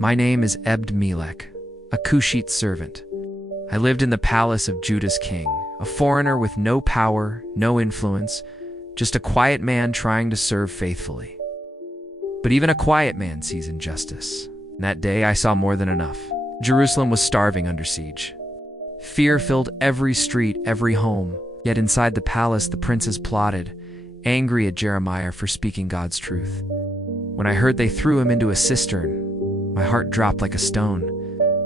My name is Ebed melech, a Cushite servant. I lived in the palace of Judah's king, a foreigner with no power, no influence, just a quiet man trying to serve faithfully. But even a quiet man sees injustice. That day I saw more than enough. Jerusalem was starving under siege. Fear filled every street, every home. Yet inside the palace the princes plotted, angry at Jeremiah for speaking God's truth. When I heard they threw him into a cistern, my heart dropped like a stone.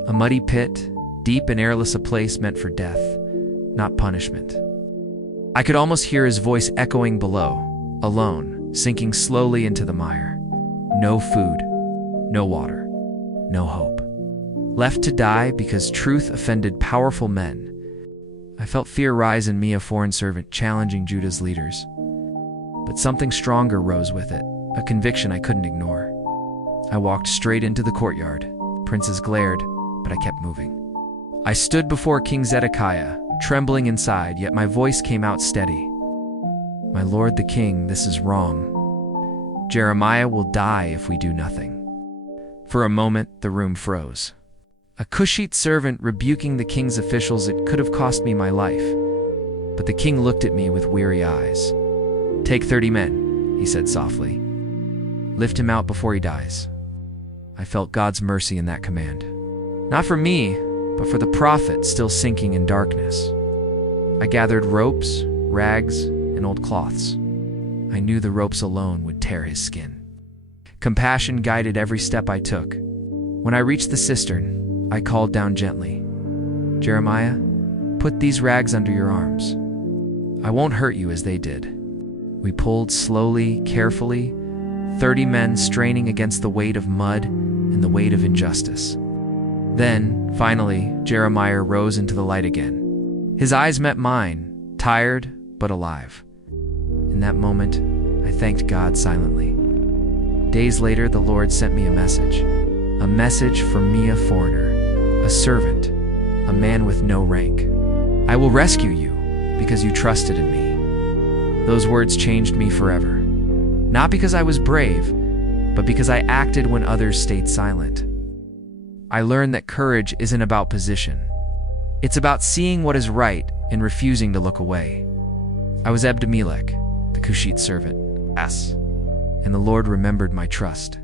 A muddy pit, deep and airless, a place meant for death, not punishment. I could almost hear his voice echoing below, alone, sinking slowly into the mire. No food, no water, no hope. Left to die because truth offended powerful men. I felt fear rise in me, a foreign servant challenging Judah's leaders. But something stronger rose with it, a conviction I couldn't ignore. I walked straight into the courtyard. Princes glared, but I kept moving. I stood before King Zedekiah, trembling inside, yet my voice came out steady. My lord the king, this is wrong. Jeremiah will die if we do nothing. For a moment, the room froze. A Cushite servant rebuking the king's officials, it could have cost me my life. But the king looked at me with weary eyes. "Take 30 men," he said softly. "Lift him out before he dies." I felt God's mercy in that command. Not for me, but for the prophet still sinking in darkness. I gathered ropes, rags, and old cloths. I knew the ropes alone would tear his skin. Compassion guided every step I took. When I reached the cistern, I called down gently, "Jeremiah, put these rags under your arms. I won't hurt you as they did." We pulled slowly, carefully, 30 men straining against the weight of mud and the weight of injustice. Then, finally, Jeremiah rose into the light again. His eyes met mine, tired but alive. In that moment, I thanked God silently. Days later, the Lord sent me a message for me, a foreigner, a servant, a man with no rank. "I will rescue you because you trusted in me." Those words changed me forever. Not because I was brave, but because I acted when others stayed silent. I learned that courage isn't about position. It's about seeing what is right and refusing to look away. I was Ebed melech, the Cushite servant. And the Lord remembered my trust.